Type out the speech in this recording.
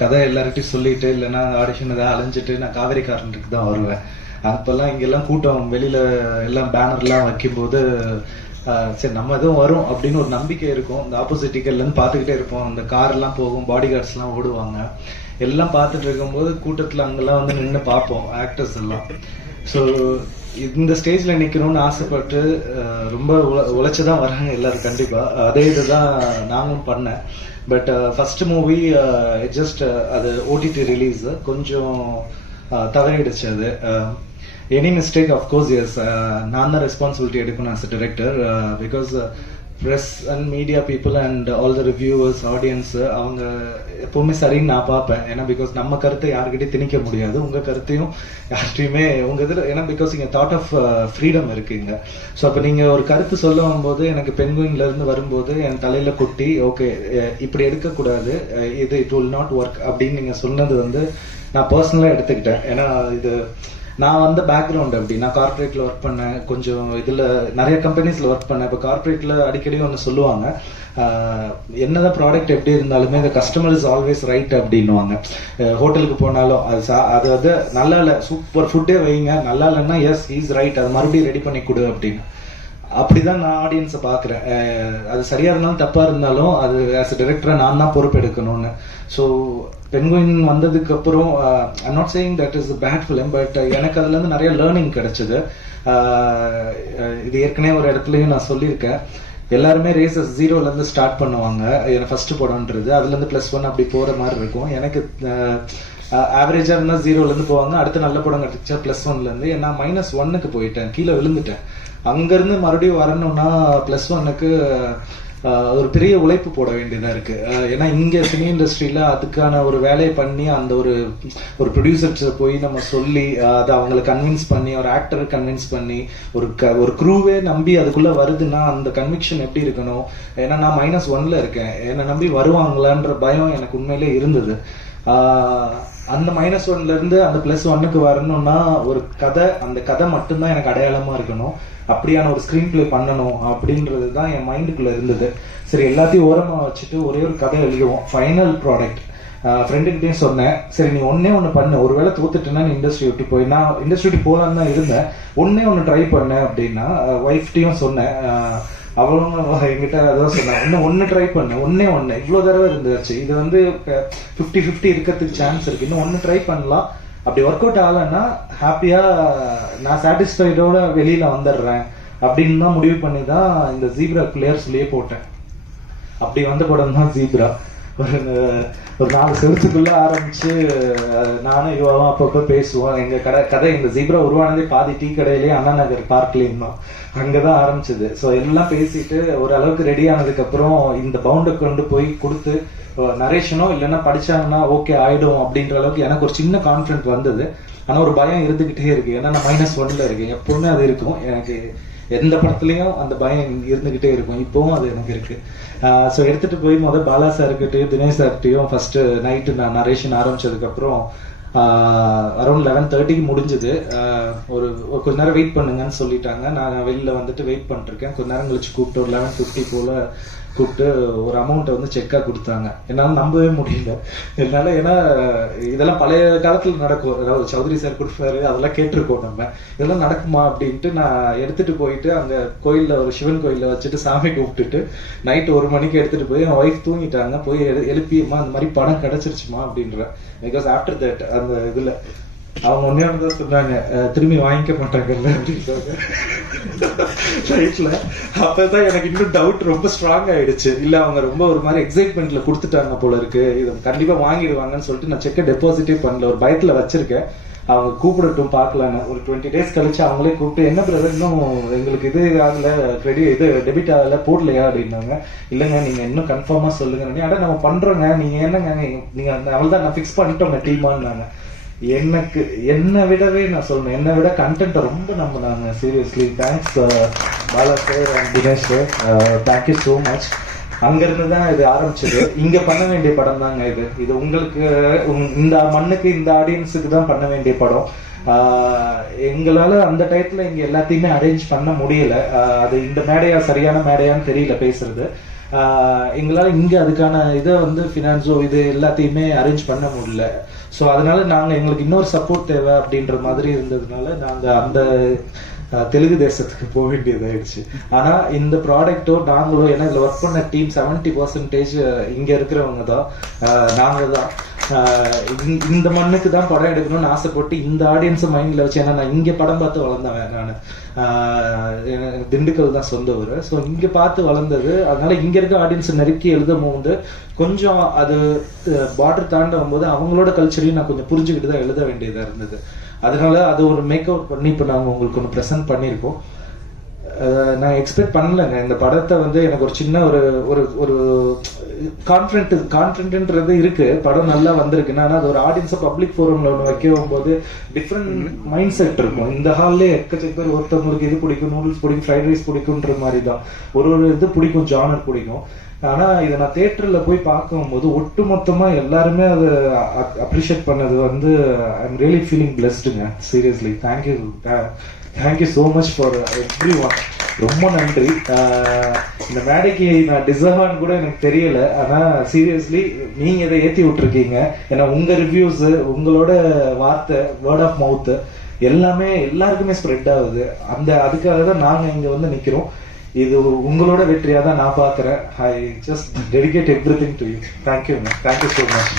கதை எல்லார்கிட்டையும் சொல்லிட்டு இல்லைன்னா ஆடிஷன் ஏதாவது அலைஞ்சிட்டு நான் காவேரி காரனுக்கு தான் வருவேன். அப்போல்லாம் இங்கெல்லாம் கூட்டம் வெளியில எல்லாம் பேனர்லாம் வைக்கும்போது சரி நம்ம எதுவும் வரும் அப்படின்னு ஒரு நம்பிக்கை இருக்கும். இந்த ஆப்போசிட் டிக்கெட்லேருந்து பார்த்துக்கிட்டே இருப்போம். அந்த கார்லாம் போகும் பாடி கார்ட்ஸ்லாம் ஓடுவாங்க. எல்லாம் பார்த்துட்டு இருக்கும்போது கூட்டத்தில் அங்கெல்லாம் வந்து நின்று பார்ப்போம் ஆக்டர்ஸ் எல்லாம். ஸோ இந்த ஸ்டேஜ்ல நிக்கணும்னு ஆசைப்பட்டு ரொம்ப உழ- உழைச்சுதான் வராங்க எல்லாரும் கண்டிப்பா. அதே இதுதான் நானும் பண்ணேன். பட் ஃபர்ஸ்ட் மூவி ஜஸ்ட் அது ஓடிடி ரிலீஸ் கொஞ்சம் தவறிடுச்சு அது. எனி மிஸ்டேக் அஃப்கோர்ஸ் எஸ் நான் தான் ரெஸ்பான்சிபிலிட்டி எடுக்கணும் as a director because press and media people and all the reviewers audience அவங்க எப்பவுமே சரின்னு நான் பார்ப்பேன். ஏன்னா பிகாஸ் நம்ம கருத்தை யாருக்கிட்டையும் திணிக்க முடியாது. உங்க கருத்தையும் யார்கிட்டையுமே உங்க இதில் ஏன்னா பிகாஸ் இங்கே தாட் ஆஃப் ஃப்ரீடம் இருக்குங்க ஸோ அப்போ நீங்க ஒரு கருத்து சொல்ல வரும்போது எனக்கு பெண்குயின்ல இருந்து வரும்போது என் தலையில கொட்டி ஓகே இப்படி எடுக்கக்கூடாது இது இட் வில் நாட் ஒர்க் அப்படின்னு நீங்க சொன்னது வந்து நான் பர்சனலாக எடுத்துக்கிட்டேன். ஏன்னா இது நான் வந்த பேக்ரவுண்ட் அப்படி நான் கார்பரேட்ல ஒர்க் பண்ணேன். கொஞ்சம் இதுல நிறைய கம்பெனிஸ்ல ஒர்க் பண்ணேன். இப்போ கார்பரேட்ல அடிக்கடி ஒன்று சொல்லுவாங்க என்னதான் ப்ராடக்ட் எப்படி இருந்தாலுமே இந்த கஸ்டமர் இஸ் ஆல்வேஸ் ரைட் அப்படின்னுவாங்க. ஹோட்டலுக்கு போனாலும் அது சா- நல்லா இல்லை சூப்பர் ஃபுட்டே வைங்க. நல்லா இல்லைன்னா எஸ் இஸ் ரைட் அது மறுபடியும் ரெடி பண்ணி கொடு அப்படின்னு. அப்படிதான் நான் ஆடியன்ஸை பார்க்குறேன். அது சரியா இருந்தாலும் தப்பா இருந்தாலும் அது ஆஸ் அ டிரெக்டரா நான் தான் பொறுப்பெடுக்கணும்னு ஸோ பெண்குயின் வந்ததுக்கு அப்புறம் I not saying that is bad film but எனக்கு அதுல இருந்து நிறைய லேர்னிங் கிடைச்சது. இது ஏற்கனவே ஒரு இடத்துலயும் நான் சொல்லியிருக்கேன். எல்லாருமே ரேசஸ் ஜீரோல இருந்து ஸ்டார்ட் பண்ணுவாங்க. எனக்கு ஃபர்ஸ்ட் படம்ன்றது அதுல இருந்து பிளஸ் ஒன் அப்படி போற மாதிரி இருக்கும். எனக்கு ஆவரேஜாக இருந்தால் ஜீரோல இருந்து போவாங்க. அடுத்து நல்ல படம் கிடைச்சா ப்ளஸ் ஒன்லேருந்து நான் மைனஸ் ஒன்னுக்கு போயிட்டேன். கீழே விழுந்துட்டேன். அங்கேருந்து மறுபடியும் வரணும்னா ப்ளஸ் ஒன்னுக்கு ஒரு பெரிய உழைப்பு போட வேண்டியதாக இருக்கு. ஏன்னா இங்கே சினி இண்டஸ்ட்ரியில அதுக்கான ஒரு வேலையை பண்ணி அந்த ஒரு ஒரு ப்ரொடியூசர்ஸை போய் நம்ம சொல்லி அதை அவங்களை கன்வின்ஸ் பண்ணி ஒரு ஆக்டரை கன்வின்ஸ் பண்ணி ஒரு க ஒரு க்ரூவே நம்பி அதுக்குள்ளே வருதுன்னா அந்த கன்விக்ஷன் எப்படி இருக்கணும்? ஏன்னா நான் மைனஸ் ஒன்ல இருக்கேன். என்னை நம்பி வருவாங்களான்ற பயம் எனக்கு உண்மையிலே இருந்தது. அந்த மைனஸ் ஒன்ல இருந்து அந்த பிளஸ் ஒன்னுக்கு வரணும்னா ஒரு கதை அந்த கதை மட்டும்தான் எனக்கு அடையாளமா இருக்கணும். அப்படியான ஒரு ஸ்கிரீன் பிளே பண்ணணும் அப்படின்றது தான் என் மைண்டுக்குள்ள இருந்தது. சரி எல்லாத்தையும் ஓரமா வச்சுட்டு ஒரே ஒரு கதை எழுதுவோம். ஃபைனல் ப்ராடக்ட் ஃப்ரெண்டுக்கிட்டேயும் சொன்னேன். சரி நீ ஒன்னே ஒன்று பண்ணு. ஒருவேளை தோத்துட்டுனா நீ இண்டஸ்ட்ரி விட்டு போய் நான் இண்டஸ்ட்ரி விட்டு போகலான்னு தான் இருந்தேன். ஒன்னே ஒன்று ட்ரை பண்ணேன் அப்படின்னா ஒய்ஃப்டையும் சொன்னேன். ஆஹ் அவளும் என்கிட்ட அதான் சொன்னாங்க. இன்னும் ஒன்று ட்ரை பண்ணு. ஒன்னே ஒன்று இவ்வளோ தடவை இருந்துச்சு. இது வந்து ஃபிஃப்டி ஃபிஃப்டி இருக்கிறதுக்கு சான்ஸ் இருக்கு. இன்னும் ஒன்று ட்ரை பண்ணலாம். அப்படி ஒர்க் அவுட் ஆகலைன்னா ஹாப்பியாக நான் சாட்டிஸ்ஃபைடோட வெளியில் வந்துடுறேன். அப்படின்னு தான் முடிவு பண்ணி தான் இந்த ஜீப்ரா பிளேயர்ஸ்லேயே போட்டேன். அப்படி வந்த படம் தான் ஜீப்ரா ஒரு ஒரு நாலு செவத்துக்குள்ள ஆரம்பிச்சு நானும் யுவாவும் அப்பப்போ பேசுவோம். எங்கள் கடை கதை இந்த ஜீப்ரா உருவானதே பாதி டீ கடையிலேயே அண்ணா நகர் பார்க்லேயும் தான் அங்கதான் ஆரம்பிச்சது. ஸோ எல்லாம் பேசிட்டு ஓரளவுக்கு ரெடி ஆனதுக்கப்புறம் இந்த பவுண்டை கொண்டு போய் கொடுத்து நரேஷனோ இல்லைன்னா படிச்சாங்கன்னா ஓகே ஆயிடும் அப்படின்ற அளவுக்கு எனக்கு ஒரு சின்ன கான்ஃபிடென்ட் வந்தது. ஆனால் ஒரு பயம் இருந்துக்கிட்டே இருக்கு. ஏன்னா நான் மைனஸ் ஒன்ல இருக்கேன். எப்பவுமே அது இருக்கும். எனக்கு எந்த படத்துலையும் அந்த பயம் இருந்துகிட்டே இருக்கும். இப்பவும் அது எனக்கு இருக்கு. ஸோ எடுத்துட்டு போய் முதல் பாலா சார்கிட்டயும் தினேஷ் சார்கிட்டயும் ஃபர்ஸ்ட் நைட்டு நான் நரேஷன் ஆரம்பித்ததுக்கப்புறம் அரௌண்ட் லெவன் தேர்ட்டிக்கு முடிஞ்சது. ஒரு ஒரு கொஞ்ச நேரம் வெயிட் பண்ணுங்கன்னு சொல்லிட்டாங்க. நான் வெளியில வந்துட்டு வெயிட் பண்ணிருக்கேன் கொஞ்ச நேரம் கழிச்சு கூப்பிட்டு ஒரு லெவன் ஃபிஃப்டி போல கூப்பிட்டு ஒரு அமௌண்ட்டை வந்து செக்காக கொடுத்தாங்க. என்னால் நம்பவே முடியல. என்னால் ஏன்னா இதெல்லாம் பழைய காலத்தில் நடக்கும். அதாவது சௌத்ரி சார் கொடுப்பாரு அதெல்லாம் கேட்டிருக்கோம் நம்ம. இதெல்லாம் நடக்குமா அப்படின்ட்டு நான் எடுத்துகிட்டு போயிட்டு அங்கே கோயிலில் ஒரு சிவன் கோயிலில் வச்சுட்டு சாமி கூப்பிட்டுட்டு நைட்டு ஒரு மணிக்கு எடுத்துகிட்டு போய் என் ஒய்ஃப் தூங்கிட்டாங்க. போய் எழு எழுப்பியம்மா அந்த மாதிரி பணம் கிடச்சிருச்சுமா அப்படின்ற பிகாஸ் ஆஃப்டர் தட் அந்த இதில் அவங்க ஒன்னே ஒன்று தான் சொன்னாங்க திரும்பி வாங்கிக்க மாட்டாங்கல்ல அப்படின்றாங்க ரைட்ல அப்பதான் எனக்கு இன்னும் டவுட் ரொம்ப ஸ்ட்ராங் ஆயிடுச்சு. இல்ல அவங்க ரொம்ப ஒரு மாதிரி எக்ஸைட்மெண்ட்ல கொடுத்துட்டாங்க போல இருக்கு. இதை கண்டிப்பா வாங்கிடுவாங்கன்னு சொல்லிட்டு நான் செக்கை டெபாசிட்டே பண்ணல. ஒரு பயத்துல வச்சிருக்கேன். அவங்க கூப்பிடட்டும் பார்க்கலான்னு. ஒரு டுவெண்ட்டி டேஸ் கழிச்சு அவங்களே கூப்பிட்டு என்ன பிரதர் இன்னும் எங்களுக்கு இது ஆகல கிரெடிட் இது டெபிட் ஆகல போடலையா? அப்படின்னாங்க. இல்லைங்க நீங்க இன்னும் கன்ஃபார்மா சொல்லுங்க அட நம்ம பண்றோங்க. நீங்க என்னங்க? நீங்க அவள் தான் நான் ஃபிக்ஸ் பண்ணிட்டோங்க டீமான்னாங்க எனக்கு என்னை விடவே நான் சொல்லணும் என்னை விட கண்டென்ட்டை ரொம்ப நம்பினாங்க. Seriously thanks Bala sir and Dinesh thank you so much அங்கிருந்து தான் இது ஆரம்பிச்சது. இங்க பண்ண வேண்டிய படம் தாங்க இது. இது உங்களுக்கு இந்த மண்ணுக்கு இந்த ஆடியன்ஸுக்கு தான் பண்ண வேண்டிய படம். எங்களால் எங்களால அந்த டயத்துல இங்க எல்லாத்தையுமே அரேஞ்ச் பண்ண முடியல. Uh, அது இந்த மேடையா சரியான மேடையான்னு தெரியல பேசுறது. எங்களால் இங்கே அதுக்கான இதை வந்து ஃபினான்ஸோ இது எல்லாத்தையுமே அரேஞ்ச் பண்ண முடியல. ஸோ அதனால நாங்கள் எங்களுக்கு இன்னொரு சப்போர்ட் தேவை அப்படின்ற மாதிரி இருந்ததுனால நாங்கள் அந்த தெலுங்கு தேசத்துக்கு போக வேண்டியதாயிடுச்சு. ஆனால் இந்த ப்ராடக்ட்டோ நாங்களோ ஏன்னா இதில் ஒர்க் பண்ண டீம் செவன்ட்டி பர்சன்டேஜ் இங்கே இருக்கிறவங்க தான். நாங்கள் தான். இந்த- மண்ணுக்கு தான் படம் எடுக்கணும்னு ஆசைப்பட்டு இந்த ஆடியன்ஸ் மைண்ட்ல வச்சு ஏன்னா நான் இங்க படம் பார்த்து வளர்ந்தவன் நான். திண்டுக்கல் தான் சொந்த ஊர். ஸோ இங்க பார்த்து வளர்ந்தது. அதனால இங்க இருக்க ஆடியன்ஸ் நெருக்கி எழுதும் போது கொஞ்சம் அது பார்டர் தாண்டும் போது அவங்களோட கல்ச்சரையும் நான் கொஞ்சம் புரிஞ்சுக்கிட்டு தான் எழுத வேண்டியதா இருந்தது. அதனால அது ஒரு மேக் அவுட் பண்ணி இப்போ நாங்கள் உங்களுக்கு ஒன்று ப்ரெசென்ட் பண்ணியிருக்கோம். நான் எக்ஸ்பெக்ட் பண்ணலங்க. இந்த படத்தை வந்து எனக்கு ஒரு சின்ன ஒரு ஒரு ஒரு கான்ஃபிடென்ட் கான்ஃபிடென்ட்ன்றது இருக்கு. படம் நல்லா வந்திருக்குன்னா அது ஒரு ஆடியன்ஸ் பப்ளிக் ஃபோரம்ல ஒன்று வைக்கும் போது டிஃப்ரெண்ட் மைண்ட் செட் இருக்கும். இந்த ஹால்லே எக்கச்சக்க பேர் ஒருத்தவங்களுக்கு இது பிடிக்கும் நூடுல்ஸ் பிடிக்கும் ஃப்ரைட் ரைஸ் பிடிக்கும்ன்ற மாதிரி தான். ஒரு ஒரு இது பிடிக்கும் ஜானர் பிடிக்கும். ஆனா இதை நான் தியேட்டர்ல போய் பார்க்கும்போது ஒட்டு மொத்தமா எல்லாருமே அதை அப்ரிஷியேட் பண்ணது வந்து I am really feeling பிளஸ்டுங்க seriously thank you thank you so much for everyone ரொம்ப நன்றி. இந்த மேடைக்கு நான் டிசர்வான்னு கூட எனக்கு தெரியல. ஆனால் சீரியஸ்லி நீங்கள் இதை ஏற்றி விட்டுருக்கீங்க. ஏன்னா உங்கள் ரிவ்யூஸு உங்களோட வார்த்தை வேர்ட் ஆஃப் மவுத்து எல்லாமே எல்லாருக்குமே ஸ்ப்ரெட் ஆகுது. அந்த அதுக்காக தான் நாங்கள் இங்கே வந்து நிற்கிறோம் இது உங்களோட வெற்றியாக தான் நான் பார்க்குறேன் I just dedicate everything to you thank you thank you so much